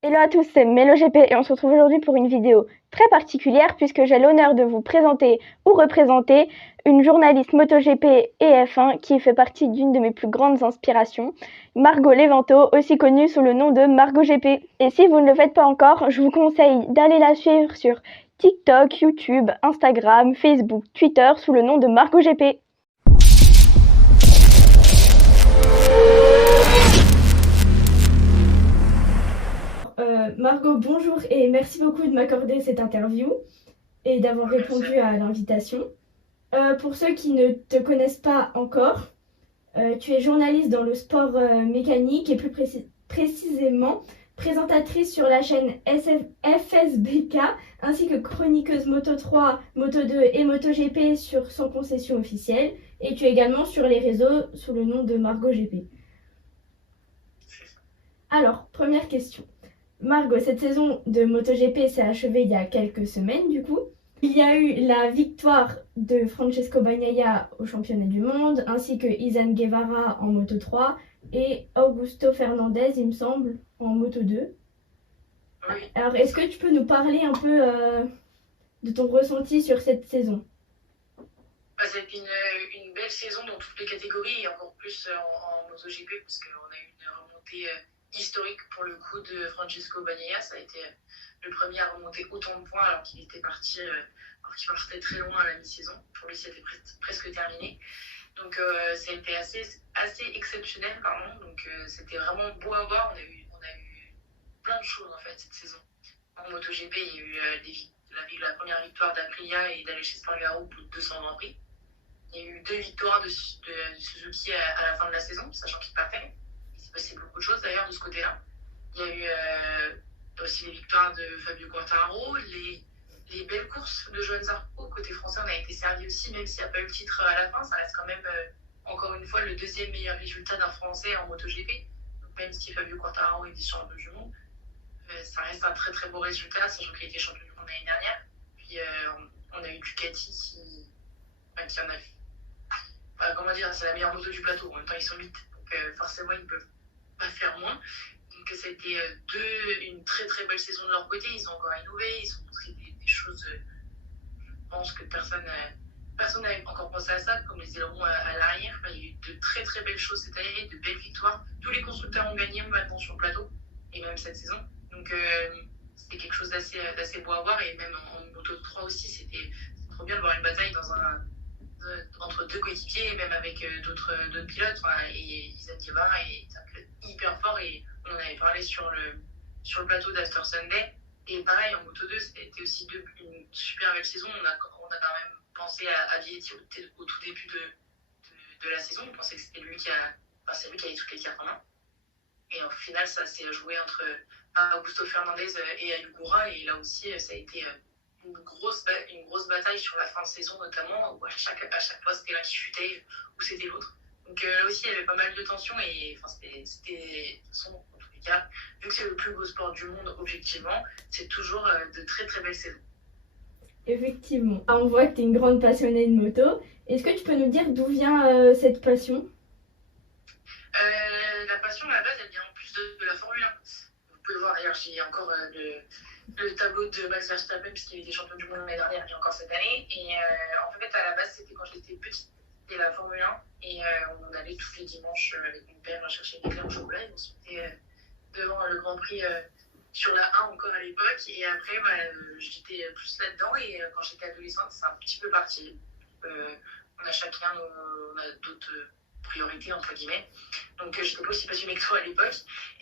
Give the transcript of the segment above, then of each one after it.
Hello à tous, c'est MeloGP et on se retrouve aujourd'hui pour une vidéo très particulière puisque j'ai l'honneur de vous présenter ou représenter une journaliste MotoGP et F1 qui fait partie d'une de mes plus grandes inspirations, Margot Levanto, aussi connue sous le nom de Margot GP. Et si vous ne le faites pas encore, je vous conseille d'aller la suivre sur TikTok, YouTube, Instagram, Facebook, Twitter sous le nom de Margot GP. Margot, bonjour et merci beaucoup de m'accorder cette interview et d'avoir répondu à l'invitation. Pour ceux qui ne te connaissent pas encore, tu es journaliste dans le sport mécanique et plus précisément présentatrice sur la chaîne FSBK ainsi que chroniqueuse Moto 3, Moto 2 et MotoGP sur son concession officielle et tu es également sur les réseaux sous le nom de Margot GP. Alors, première question. Margot, cette saison de MotoGP s'est achevée il y a quelques semaines du coup. Il y a eu la victoire de Francesco Bagnaia au championnat du monde, ainsi que Izan Guevara en Moto 3 et Augusto Fernandez, il me semble, en Moto 2. Oui. Alors, est-ce que tu peux nous parler un peu de ton ressenti sur cette saison? Ça a été une belle saison dans toutes les catégories et encore plus en MotoGP parce qu'on a eu une remontée historique pour le coup de Francesco Bagnaia. Ça a été le premier à remonter autant de points alors qu'il était parti, alors qu'il partait très loin à la mi-saison. Pour lui, c'était presque terminé. Donc ça a été assez exceptionnel, pardon. Donc c'était vraiment beau à voir. On a eu plein de choses en fait cette saison. En MotoGP, il y a eu la première victoire d'Aprilia et d'Aleix Espargaro pour 200 Grand Prix. Il y a eu 2 victoires de Suzuki à la fin de la saison, sachant qu'il partait. Il s'est passé beaucoup de choses d'ailleurs de ce côté-là. Il y a eu aussi les victoires de Fabio Quartararo, les belles courses de Johan Zarco. Côté français, on a été servi aussi, même s'il n'y a pas eu le titre à la fin. Ça reste quand même, encore une fois, le deuxième meilleur résultat d'un Français en MotoGP. Donc, même si Fabio Quartararo est champion du monde, ça reste un très très beau résultat, sachant qu'il était champion du monde l'année dernière. Puis on a eu Ducati qui en a fait. Enfin, comment dire, c'est la meilleure moto du plateau. En même temps, ils sont 8, donc forcément, ils ne peuvent pas faire moins. Donc, ça a été une très très belle saison de leur côté. Ils ont encore innové, ils ont montré des choses. Je pense que personne n'avait encore pensé à ça, comme les ailerons à l'arrière. Enfin, il y a eu de très très belles choses cette année, de belles victoires. Tous les constructeurs ont gagné maintenant sur le plateau, et même cette saison. Donc, c'était quelque chose d'assez beau à voir. Et même en Moto 3 aussi, c'était trop bien de voir une bataille entre deux coéquipiers, et même avec d'autres pilotes. Et Izan Guevara est un pilote hyper fort, et on en avait parlé sur le plateau d'After Sunday. Et pareil, en Moto 2, c'était aussi une super belle saison. On a quand même pensé à Vietti au tout début de la saison. On pensait que c'était lui c'est lui qui avait toutes les cartes en main. Et au final, ça s'est joué entre Augusto Fernandez et Ayugura. Et là aussi, ça a été une grosse bataille sur la fin de saison, notamment, où à chaque fois, c'était l'un qui chutait ou c'était l'autre. Donc là aussi, il y avait pas mal de tensions. Et c'était de toute façon, en tous les cas, vu que c'est le plus beau sport du monde, objectivement, c'est toujours de très très belles saisons. Effectivement. On voit que tu es une grande passionnée de moto. Est-ce que tu peux nous dire d'où vient cette passion? La passion, à la base, elle vient en plus de la Formule 1. Vous pouvez voir, d'ailleurs, j'ai encore le tableau de Max Verstappen, puisqu'il était champion du monde l'année dernière, et encore cette année. Et en fait, à la base, c'était quand j'étais petite, c'était la Formule 1. Et on allait tous les dimanches avec mon père chercher des éclairs au chocolat. Et on se mettait devant le Grand Prix sur la 1 encore à l'époque. Et après, j'étais plus là-dedans. Et quand j'étais adolescente, c'est un petit peu parti. On a chacun on a d'autres priorités, entre guillemets. Donc, j'étais pas aussi passionnée que toi à l'époque.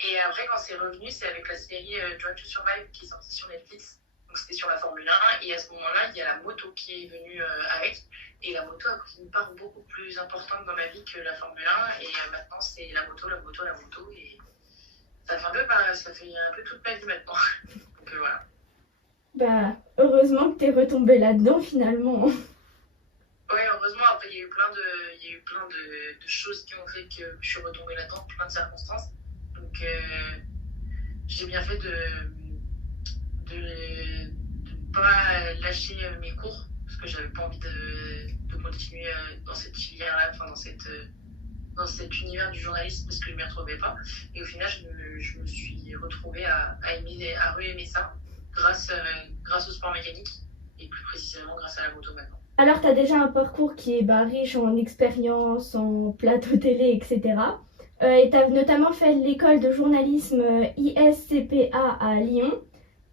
Et après, quand c'est revenu, c'est avec la série Drive to Survive qui est sortie sur Netflix. Donc, c'était sur la Formule 1. Et à ce moment-là, il y a la moto qui est venue avec. Et la moto a pris une part beaucoup plus importante dans ma vie que la Formule 1. Et maintenant, c'est la moto, la moto, la moto. Et ça fait un peu toute ma vie maintenant. Donc, voilà. Heureusement que t'es retombée là-dedans finalement. Ouais, heureusement, après, il y a eu plein de choses qui ont fait que je suis retombée là-dedans, plein de circonstances. Donc, j'ai bien fait de ne pas lâcher mes cours, parce que j'avais pas envie de continuer dans cette filière-là, enfin, dans cet univers du journalisme parce que je ne m'y retrouvais pas. Et au final, je me suis retrouvée à re-aimer ça grâce au sport mécanique et plus précisément grâce à la moto maintenant. Alors, tu as déjà un parcours qui est riche en expérience, en plateau télé, etc. Et tu as notamment fait l'école de journalisme ISCPA à Lyon.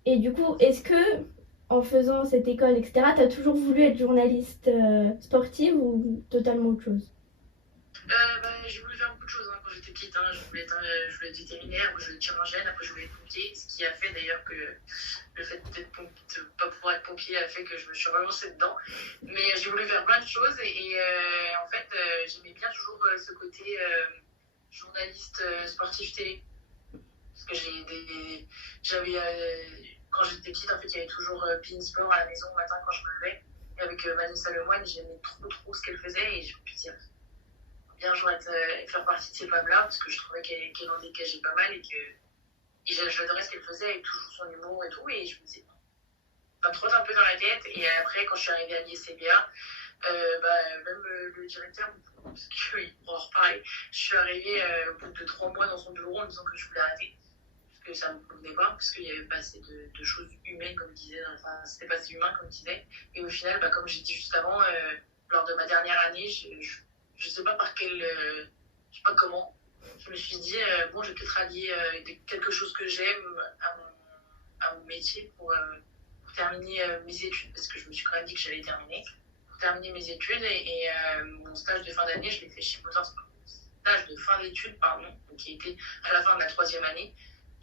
Et du coup, est-ce que, en faisant cette école, etc., tu as toujours voulu être journaliste sportive ou totalement autre chose? J'ai voulu faire beaucoup de choses quand j'étais petite. Je voulais être vétérinaire, je voulais être chirurgienne, après je voulais être pompier. Ce qui a fait d'ailleurs que le fait de ne pas pouvoir être pompier a fait que je me suis relancée dedans. Mais j'ai voulu faire plein de choses en fait, j'aimais bien toujours ce côté journaliste sportif télé. Parce que j'avais, quand j'étais petite, en fait, il y avait toujours Pin Sport à la maison le matin quand je me levais. Et avec Vanessa Lemoine, j'aimais trop ce qu'elle faisait et je me disais, bien un jour faire partie de ces femmes-là parce que je trouvais qu'elle en dégageait pas mal et j'adorais ce qu'elle faisait avec toujours son humour et tout. Et je me disais, ça me trotte un peu dans la tête. Et après, quand je suis arrivée à l'ISCBA, même le directeur, parce qu'il pourra en reparler, je suis arrivée au bout de 3 mois dans son bureau en me disant que je voulais arrêter. Parce que ça ne me convenait pas, parce qu'il n'y avait pas assez de choses humaines, comme je disais, enfin, c'était pas assez humain, comme je disais. Et au final, comme j'ai dit juste avant, lors de ma dernière année, je sais pas par quel, je sais pas comment, je me suis dit, bon, je vais peut-être allier quelque chose que j'aime à mon métier pour terminer mes études, parce que je me suis quand même dit que j'allais terminer, pour terminer mes études mon stage de fin d'année, je l'ai fait chez Motorsport. Stage de fin d'études, pardon, donc qui était à la fin de la 3e année.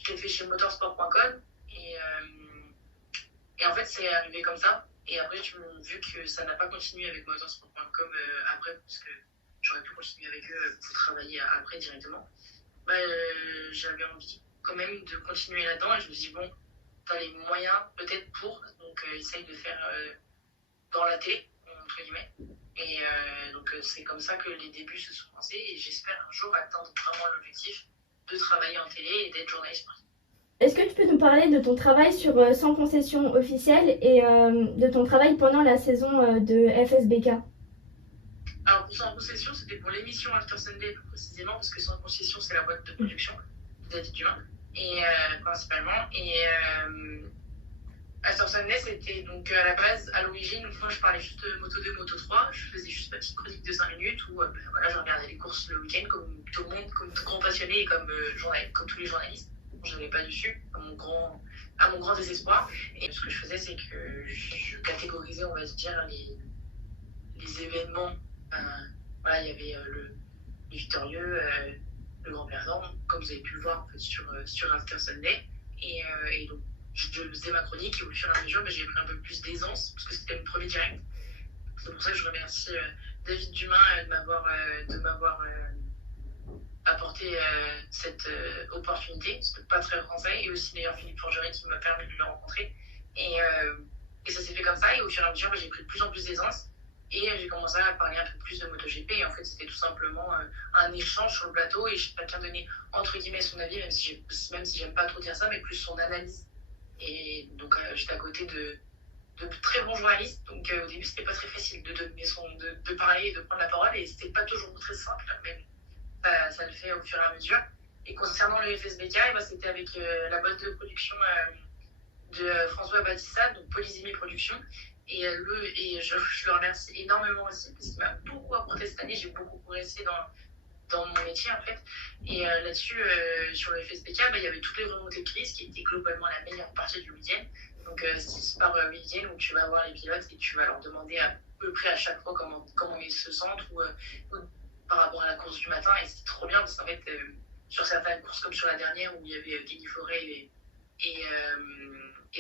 Je l'ai fait chez motorsport.com et en fait, c'est arrivé comme ça. Et après, vu que ça n'a pas continué avec motorsport.com après, parce que j'aurais pu continuer avec eux pour travailler après directement, j'avais envie quand même de continuer là-dedans et je me suis dit, bon, t'as les moyens peut-être pour, donc essaye de faire dans la télé, entre guillemets. Donc c'est comme ça que les débuts se sont lancés et j'espère un jour atteindre vraiment l'objectif de travailler en télé et d'être journaliste sportif. Est-ce que tu peux nous parler de ton travail sur Sans concession officielle et de ton travail pendant la saison de FSBK? Alors pour Sans concession, c'était pour l'émission After Sunday plus précisément, parce que Sans concession, c'est la boîte de production de David Dumas, principalement. After Sunday, c'était donc à la base, à l'origine, moi je parlais juste de Moto 2, Moto 3, je faisais juste ma petite chronique de 5 minutes où je regardais les courses le week-end comme tout le monde, comme tout grand passionné et comme tous les journalistes. Je n'avais pas dessus, à mon grand désespoir. Et ce que je faisais, c'est que je catégorisais, on va dire, les événements. Il y avait le victorieux, le grand perdant, comme vous avez pu le voir en fait, sur After Sunday. Donc, je faisais ma chronique et au fur et à mesure, j'ai pris un peu plus d'aisance parce que c'était mon premier direct. C'est pour ça que je remercie David Dumas de m'avoir apporté cette opportunité. C'était pas très français. Et aussi d'ailleurs Philippe Forgery qui m'a permis de le rencontrer. Et ça s'est fait comme ça. Et au fur et à mesure, j'ai pris de plus en plus d'aisance. Et j'ai commencé à parler un peu plus de MotoGP. Et en fait, c'était tout simplement un échange sur le plateau. Et chacun donnait entre guillemets son avis, même si j'aime pas trop dire ça, mais plus son analyse. Et donc, j'étais à côté de très bons journalistes. Donc, au début, c'était pas très facile de parler et de prendre la parole. Et c'était pas toujours très simple, mais ça le fait au fur et à mesure. Et concernant le FSBK, c'était avec la boîte de production de François Batista, donc Polysémie Productions. Et je le remercie énormément aussi parce qu'il m'a beaucoup apporté cette année. J'ai beaucoup progressé dans mon métier en fait. Et là-dessus, sur le FSBK, il y avait toutes les remontées de crise qui étaient globalement la meilleure partie du week-end. Donc 6 par week-end où tu vas voir les pilotes et tu vas leur demander à peu près à chaque fois comment ils se sentent ou par rapport à la course du matin. Et c'était trop bien parce qu'en fait, sur certaines courses comme sur la dernière où il y avait Kenny Forêt et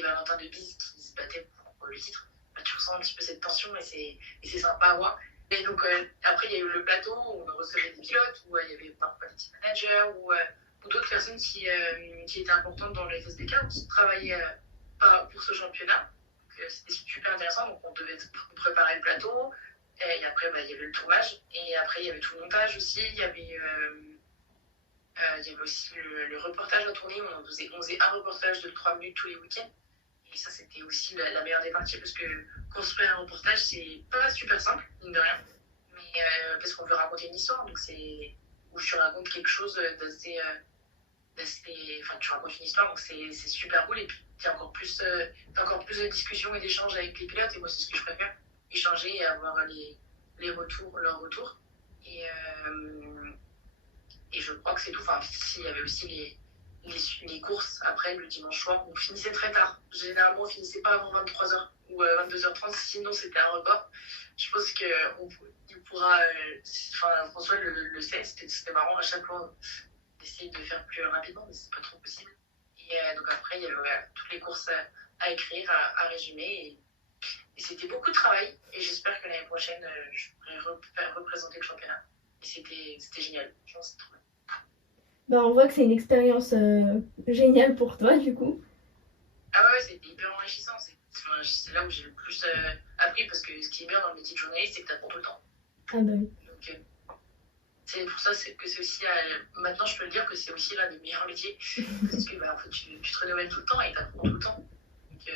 Valentin Debise qui se battaient pour le titre, tu ressens un petit peu cette tension et c'est sympa à voir. Et donc après il y a eu le plateau où on recevait des pilotes, où il y avait parfois des team managers ou d'autres personnes qui étaient importantes dans le FSBK ou qui travaillaient pour ce championnat. Donc c'était super intéressant, donc on devait préparer le plateau. Et après il y avait le tournage et après il y avait tout le montage aussi. Il y avait aussi le reportage à tourner. On faisait un reportage de 3 minutes tous les week-ends. Et ça, c'était aussi la meilleure des parties parce que construire un reportage, c'est pas super simple, mine de rien. Mais parce qu'on veut raconter une histoire, donc c'est où tu racontes quelque chose enfin, tu racontes une histoire, donc c'est super cool. Et puis, il y a encore plus de discussions et d'échanges avec les pilotes. Et moi, c'est ce que je préfère, échanger et avoir leurs retours. Et je crois que c'est tout. Enfin, s'il y avait aussi les courses après le dimanche soir, on finissait très tard. Généralement, on finissait pas avant 23h ou 22h30, sinon c'était un record. Je pense qu'il pourra. Enfin, François le sait, c'était marrant à chaque fois d'essayer de faire plus rapidement, mais c'est pas trop possible. Et donc après, il y avait toutes les courses à écrire, à résumer. Et c'était beaucoup de travail. Et j'espère que l'année prochaine, je pourrai représenter le championnat. Et c'était génial. Je pense que c'était trop bien. Bah, on voit que c'est une expérience géniale pour toi, du coup. Ah ouais, c'était hyper enrichissant. C'est là où j'ai le plus appris, parce que ce qui est bien dans le métier de journaliste, c'est que tu apprends tout le temps. Ah bah oui. Donc, c'est pour ça que c'est aussi, maintenant je peux le dire que c'est aussi l'un des meilleurs métiers, parce que en fait, tu te renouvelles tout le temps et tu apprends tout le temps. Donc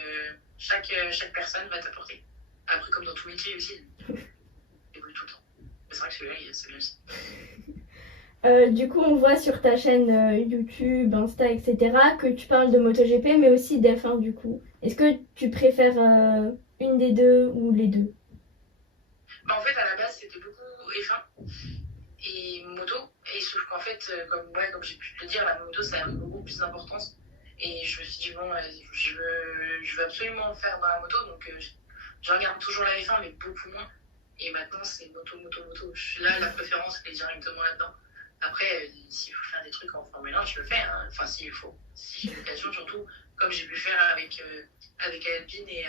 chaque personne va t'apporter. Après, comme dans tout métier aussi, tu évolues tout le temps. Mais c'est vrai que celui-là, c'est bien aussi. Du coup, on voit sur ta chaîne YouTube, Insta, etc., que tu parles de MotoGP, mais aussi d'F1 du coup. Est-ce que tu préfères une des deux ou les deux? Bah, en fait, à la base, c'était beaucoup F1 et moto. Et sauf qu'en fait, comme j'ai pu te le dire, la moto, ça a beaucoup plus d'importance. Et je me suis dit, bon, je veux absolument faire dans la moto. Donc, je regarde toujours la F1, mais beaucoup moins. Et maintenant, c'est moto, moto, moto. Là, la préférence, elle est directement là-dedans. Après, s'il faut faire des trucs en Formule 1, je le fais. Hein. Enfin, s'il faut. Si j'ai l'occasion, surtout, comme j'ai pu faire avec Alpine et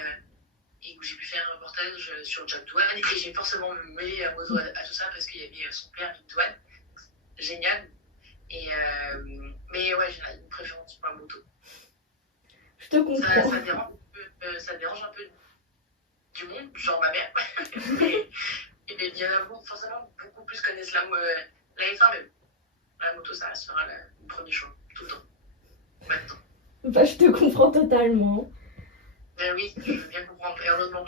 où j'ai pu faire un reportage sur Jack Doohan. Et j'ai forcément mêlé la moto à tout ça parce qu'il y avait son père, Mick Doohan. Génial. Mais ouais, j'ai une préférence pour la moto. Je te comprends. Ça dérange un peu du monde, genre ma mère. mais il y en a forcément beaucoup plus connaissent la F1, mais la moto, ça restera le premier choix, tout le temps. Maintenant. Bah, je te comprends totalement. Oui, je veux bien comprendre, heureusement.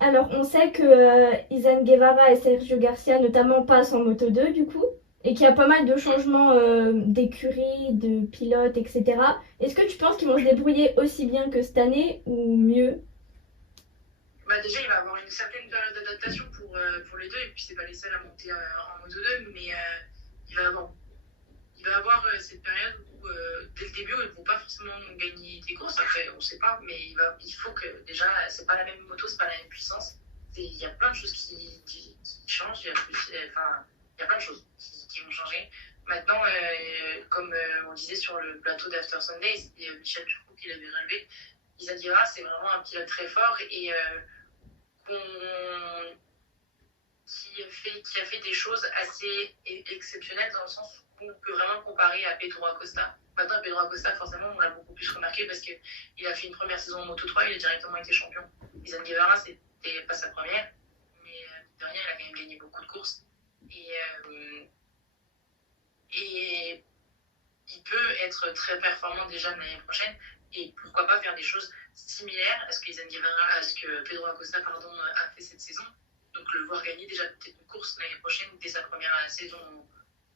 Alors, on sait que Izan Guevara et Sergio Garcia notamment passent en Moto 2 du coup, et qu'il y a pas mal de changements d'écurie, de pilotes, etc. Est-ce que tu penses qu'ils vont se débrouiller aussi bien que cette année ou mieux? Bah déjà, il va y avoir une certaine période d'adaptation pour les deux, et puis c'est pas les seuls à monter en Moto 2, mais il va y avoir cette période où, dès le début, ils ne vont pas forcément gagner des courses. Après, on ne sait pas, mais il faut que déjà, c'est pas la même moto, c'est pas la même puissance. Il y a plein de choses qui changent. Il y a plein de choses qui vont changer. Maintenant, comme on disait sur le plateau d'After Sunday, c'était Michel Turcot qui l'avait relevé. Isadira, c'est vraiment un pilote très fort et qui a fait des choses assez exceptionnelles dans le sens où on peut vraiment comparer à Pedro Acosta. Maintenant, Pedro Acosta, forcément, on l'a beaucoup plus remarqué parce qu'il a fait une première saison en Moto 3, il a directement été champion. Izan Guevara, c'était pas sa première, mais derrière, il a quand même gagné beaucoup de courses. Et il peut être très performant déjà l'année prochaine et pourquoi pas faire des choses similaires à ce que Pedro Acosta a fait cette saison. Donc le voir gagner déjà peut-être une course l'année prochaine dès sa première saison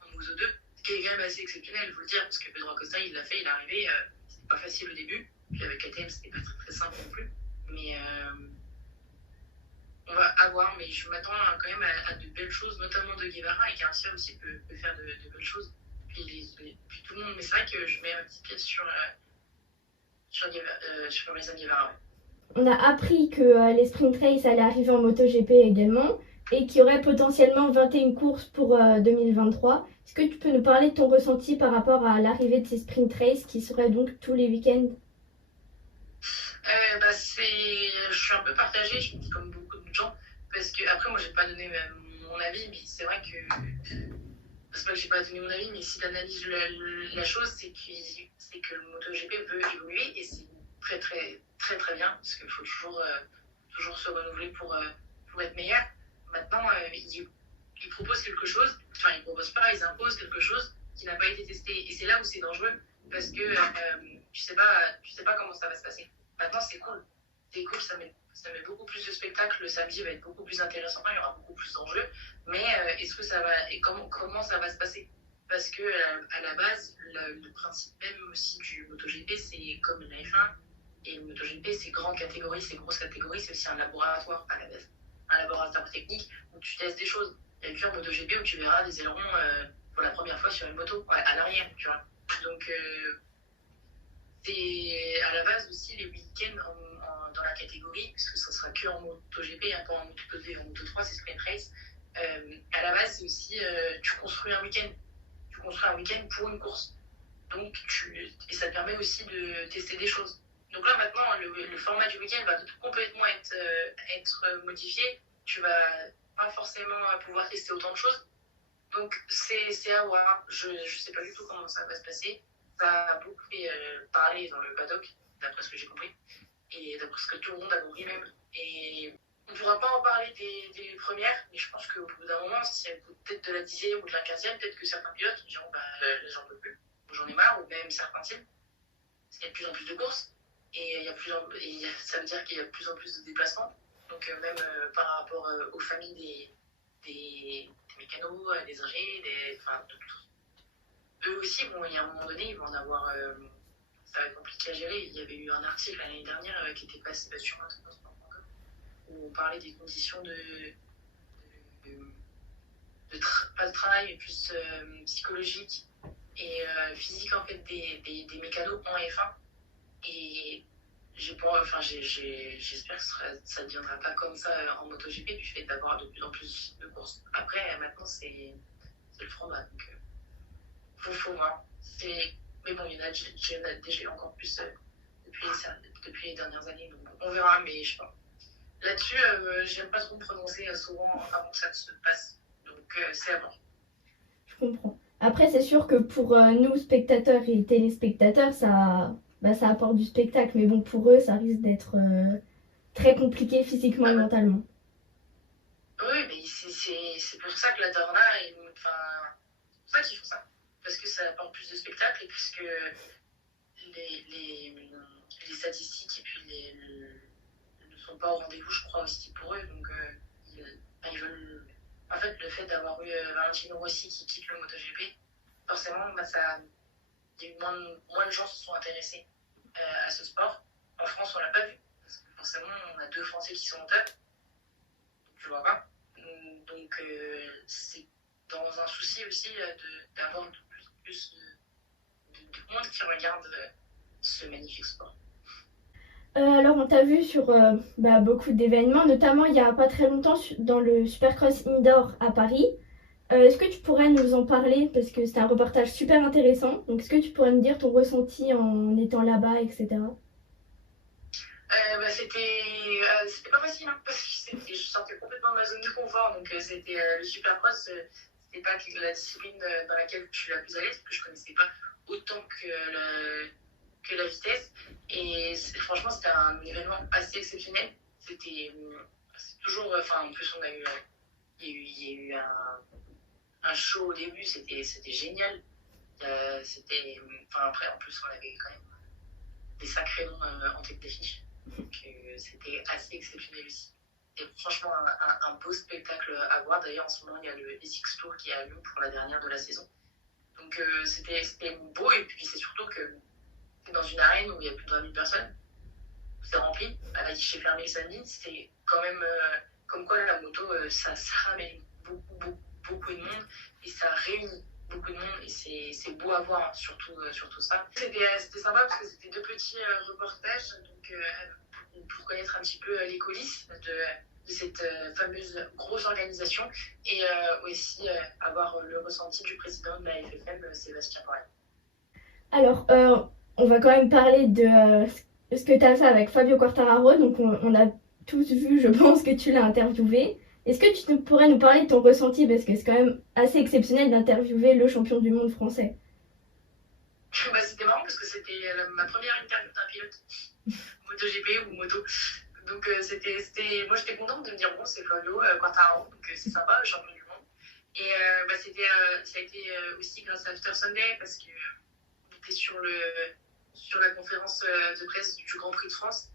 en Moto 2, ce qui est quand même assez exceptionnel, il faut le dire, parce que Pedro Acosta, il l'a fait, il est arrivé, c'était pas facile au début, puis avec KTM, c'était pas très, très simple non plus, mais on va avoir, mais je m'attends quand même à de belles choses, notamment de Guevara, et Garcia aussi peut faire de belles choses, puis tout le monde, mais c'est vrai que je mets un petit pied sur Izan Guevara. Ouais. On a appris que les sprint race allaient arriver en MotoGP également et qu'il y aurait potentiellement 21 courses pour 2023. Est-ce que tu peux nous parler de ton ressenti par rapport à l'arrivée de ces sprint race qui seraient donc tous les week-ends? Je suis un peu partagée, je pense comme beaucoup de gens, parce que après moi j'ai pas donné mon avis, mais c'est vrai que c'est pas que j'ai pas donné mon avis, mais si tu analyses la chose, c'est que le MotoGP veut évoluer et c'est très très très très bien parce qu'il faut toujours se renouveler pour être meilleur. Maintenant, ils proposent quelque chose, enfin ils proposent pas, ils imposent quelque chose qui n'a pas été testé et c'est là où c'est dangereux parce que tu sais pas comment ça va se passer. Maintenant, c'est cool. c'est cool, ça met beaucoup plus de spectacle. Le samedi va être beaucoup plus intéressant, il y aura beaucoup plus d'enjeux. Mais est-ce que ça va, et comment ça va se passer? Parce que à la base, le principe même aussi du MotoGP, c'est comme la F1 et le MotoGP, c'est grande catégorie, c'est grosse catégorie, c'est aussi un laboratoire à la base, un laboratoire technique où tu testes des choses. Il n'y a qu'un MotoGP où tu verras des ailerons pour la première fois sur une moto, à l'arrière, tu vois. Donc c'est à la base aussi les week-ends dans la catégorie, parce que ça sera que en MotoGP, hein, pas en Moto2 et en Moto3, c'est sprint race. À la base, c'est aussi tu construis un week-end. Tu construis un week-end pour une course. Donc, et ça te permet aussi de tester des choses. Donc là, maintenant, le format du week-end va complètement être modifié. Tu vas pas forcément pouvoir tester autant de choses. Donc, c'est à voir. Je ne sais pas du tout comment ça va se passer. Ça a beaucoup fait parler dans le paddock, d'après ce que j'ai compris. Et d'après ce que tout le monde a compris même. Et on ne pourra pas en parler des premières, mais je pense qu'au bout d'un moment, si elles coûtent peut-être de la 10e ou de la 15e, peut-être que certains pilotes diront j'en peux plus, j'en ai marre, ou même certains teams. Il y a de plus en plus de courses, et ça veut dire qu'il y a de plus en plus de déplacements. Donc même par rapport aux familles des mécanos, des ingés, de tous. Eux aussi, bon, il y a un moment donné, ils vont en avoir. Ça va être compliqué à gérer. Il y avait eu un article l'année dernière qui était passé sur motorsport.com où on parlait des conditions pas de travail, mais plus psychologique et physique en fait des mécanos en F1. Et j'espère que ça ne deviendra pas comme ça en MotoGP du fait d'avoir de plus en plus de courses. Après, maintenant, c'est le format. Donc, faut voir. Mais bon, il y en a déjà encore plus depuis les dernières années. Donc, on verra, mais je sais pas. Là-dessus, j'aime pas trop me prononcer souvent avant que ça se passe. Donc, c'est à voir. Je comprends. Après, c'est sûr que pour nous, spectateurs et téléspectateurs, ça apporte du spectacle. Mais bon, pour eux, ça risque d'être très compliqué physiquement et mentalement. Oui, mais c'est pour ça que la Dorna, c'est pour ça qu'ils font ça. Parce que ça apporte plus de spectacle et puisque les statistiques et puis ne sont pas au rendez-vous, je crois, aussi pour eux. Donc, ils veulent. En fait, le fait d'avoir eu Valentino Rossi qui quitte le MotoGP, forcément, il y a eu moins de gens qui se sont intéressés à ce sport. En France, on l'a pas vu. Parce que forcément, on a 2 Français qui sont en top. Tu vois pas. Donc, c'est dans un souci aussi d'avoir de plus en plus de monde qui regarde ce magnifique sport. Alors, on t'a vu sur beaucoup d'événements, notamment il n'y a pas très longtemps dans le Supercross Indoor à Paris. Est-ce que tu pourrais nous en parler? Parce que c'était un reportage super intéressant. Donc, est-ce que tu pourrais me dire ton ressenti en étant là-bas, etc. C'était pas facile, hein, parce que je sortais complètement de ma zone de confort. Donc, c'était le Supercross, c'était pas la discipline dans laquelle je suis la plus à l'aise, parce que je connaissais pas autant que la vitesse. Et franchement, c'était un événement assez exceptionnel. C'est toujours. En plus, il y a eu un show au début, c'était génial. Après, en plus, on avait quand même des sacrés noms en tête d'affiche. Donc, c'était assez exceptionnel aussi. Et franchement, un beau spectacle à voir. D'ailleurs, en ce moment, il y a le SX Tour qui est à Lyon pour la dernière de la saison. Donc, c'était beau. Et puis, c'est surtout que c'est dans une arène où il y a plus de 20 000 personnes. C'est rempli. À la guichet fermé le samedi. C'était quand même comme quoi la moto, ça ramène beaucoup de monde. Et ça réunit beaucoup de monde. Et c'est beau à voir, hein, surtout ça. C'était sympa parce que c'était 2 petits reportages. Donc, pour connaître un petit peu les coulisses de cette fameuse grosse organisation et aussi avoir le ressenti du président de la FFM, Sébastien Borel. Alors, on va quand même parler de ce que tu as fait avec Fabio Quartararo. Donc, on a tous vu, je pense, que tu l'as interviewé. Est-ce que tu pourrais nous parler de ton ressenti? Parce que c'est quand même assez exceptionnel d'interviewer le champion du monde français. C'était marrant parce que c'était ma première interview d'un pilote MotoGP ou moto. Donc moi j'étais contente de me dire bon c'est Fabio Quartararo, donc c'est sympa, le champion du monde. Et ça a été aussi grâce à After Sunday parce qu'on était sur la conférence de presse du Grand Prix de France.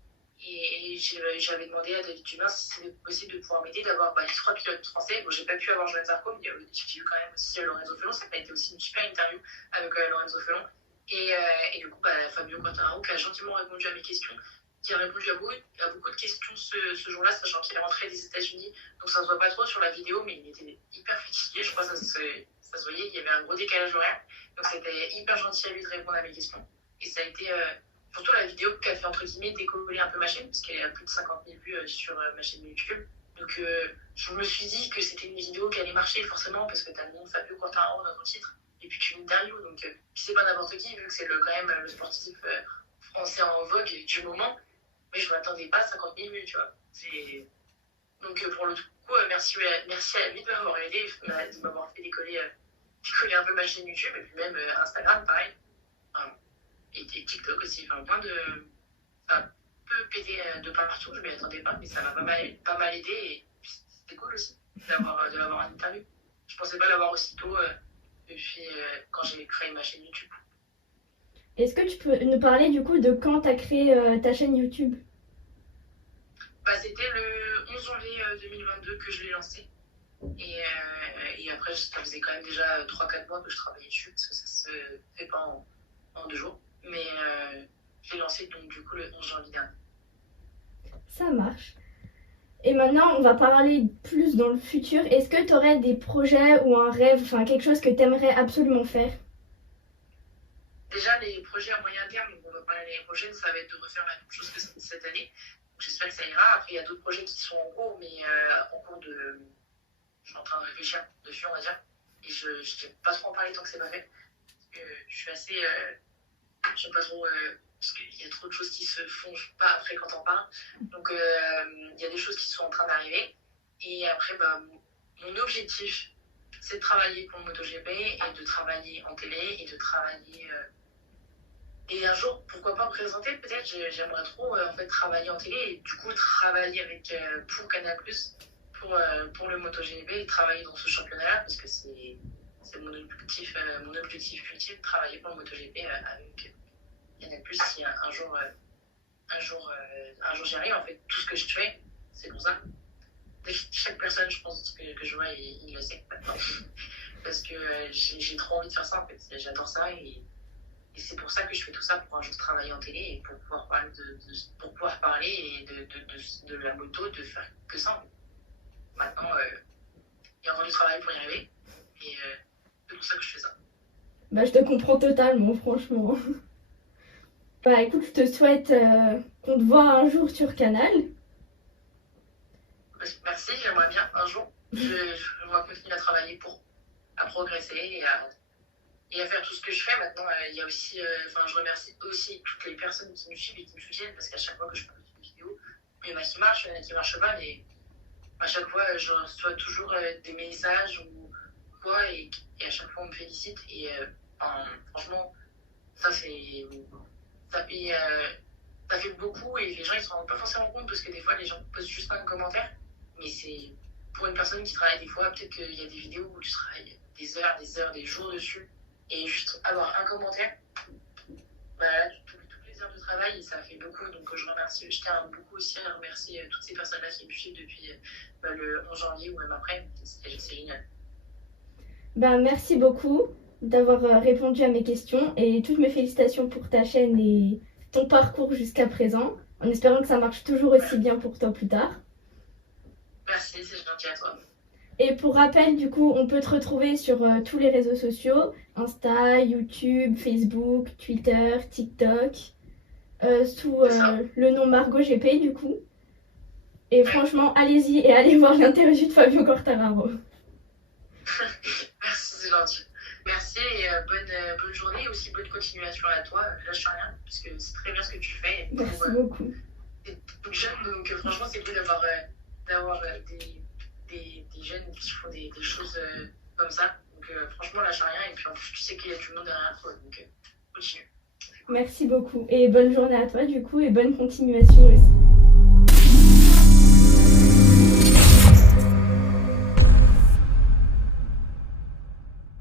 J'avais demandé à David Dumas si c'était possible de pouvoir m'aider, d'avoir les 3 pilotes français. Bon, j'ai pas pu avoir Johan Zarco, mais j'ai eu quand même aussi Lorenzo Felon. Ça a été aussi une super interview avec Lorenzo Felon. Et du coup, Fabio Quartararo qui a gentiment répondu à mes questions, qui a répondu à beaucoup de questions ce jour-là, sachant qu'il est rentré des États-Unis. Donc ça se voit pas trop sur la vidéo, mais il était hyper fatigué. Je crois que ça se voyait, il y avait un gros décalage horaire. Donc c'était hyper gentil à lui de répondre à mes questions. Et ça a été surtout la vidéo qui a fait entre guillemets décoller un peu ma chaîne, parce qu'elle est à plus de 50 000 vues sur ma chaîne YouTube. Donc je me suis dit que c'était une vidéo qui allait marcher forcément, parce que tu as le nom de Fabio Quartararo dans ton titre. Et puis tu l'interviews, donc c'est pas n'importe qui, vu que c'est quand même le sportif français en vogue du moment. Mais je m'attendais pas à 50 000 vues, tu vois. Donc pour le coup, merci à lui de m'avoir aidé, de m'avoir fait décoller un peu ma chaîne YouTube, et puis même Instagram, pareil. Et TikTok aussi, ça peut péter de partout, je m'y attendais pas, mais ça m'a pas mal aidé, et c'était cool aussi de l'avoir en interview. Je pensais pas l'avoir aussitôt depuis quand j'ai créé ma chaîne YouTube. Est-ce que tu peux nous parler du coup de quand tu as créé ta chaîne YouTube? C'était le 11 janvier 2022 que je l'ai lancé. Et après, ça faisait quand même déjà 3-4 mois que je travaillais dessus, parce que ça se fait pas en 2 jours. Mais je l'ai lancé donc du coup le 11 janvier dernier. Ça marche. Et maintenant, on va parler plus dans le futur. Est-ce que tu aurais des projets ou un rêve, enfin quelque chose que tu aimerais absolument faire? Déjà, les projets à moyen terme, donc on va parler l'année prochaine, ça va être de refaire la même chose que cette année. Donc, j'espère que ça ira. Après, il y a d'autres projets qui sont en cours, mais en cours de... Je suis en train de réfléchir dessus, on va dire. Et je ne sais pas trop en parler tant que c'est pas fait. Parce que je suis assez... je sais pas trop... parce qu'il y a trop de choses qui se font pas après quand on parle. Donc, il y a des choses qui sont en train d'arriver. Et après, mon objectif, c'est de travailler pour MotoGP et de travailler en télé et de travailler... et un jour, pourquoi pas me présenter, peut-être, j'aimerais trop en fait travailler en télé et du coup travailler pour Canal+, pour le MotoGP et travailler dans ce championnat-là, parce que c'est mon objectif ultime, travailler pour le MotoGP avec Canal+. Si un jour j'y arrive, en fait, tout ce que je fais, c'est pour ça. Chaque personne, je pense, que je vois, il le sait maintenant. Parce que j'ai trop envie de faire ça, en fait. J'adore ça et c'est pour ça que je fais tout ça, pour un jour travailler en télé et pour pouvoir parler et de la moto, de faire que ça. En fait. Maintenant, il y a encore du travail pour y arriver et c'est pour ça que je fais ça. Je te comprends totalement, franchement. Écoute, je te souhaite qu'on te voit un jour sur Canal. Merci, j'aimerais bien un jour. Je vais continuer à travailler à progresser et à faire tout ce que je fais. Maintenant, il y a aussi, je remercie aussi toutes les personnes qui me suivent et qui me soutiennent, parce qu'à chaque fois que je publie une vidéo, il y en a qui marchent, il y en a qui marchent pas, mais à chaque fois, je reçois toujours des messages ou quoi, et à chaque fois, on me félicite. Et franchement, ça fait beaucoup, et les gens ils se rendent pas forcément compte, parce que des fois, les gens posent juste un commentaire, mais c'est pour une personne qui travaille des fois, peut-être qu'il y a des vidéos où tu travailles des heures, des jours dessus, et juste avoir un commentaire, toutes les heures de travail, et ça fait beaucoup. Donc je tiens beaucoup aussi à remercier toutes ces personnes-là qui me suivent depuis le 11 janvier ou même après. C'est génial. Merci beaucoup d'avoir répondu à mes questions, et toutes mes félicitations pour ta chaîne et ton parcours jusqu'à présent, en espérant que ça marche toujours aussi bien pour toi plus tard. Merci, c'est gentil à toi. Et pour rappel, du coup, on peut te retrouver sur tous les réseaux sociaux, Insta, YouTube, Facebook, Twitter, TikTok, sous le nom Margot GP, du coup. Et franchement, allez-y et allez voir l'interview de Fabio Quartararo. Merci, c'est gentil. Merci et bonne journée, et aussi bonne continuation à toi. Lâche rien, parce que c'est très bien ce que tu fais. Merci beaucoup. T'es toute jeune, donc franchement, c'est cool d'avoir des jeunes qui font des choses comme ça. Donc franchement, lâche rien, et puis en plus, tu sais qu'il y a du monde derrière toi, donc continue. Merci beaucoup, et bonne journée à toi du coup, et bonne continuation aussi.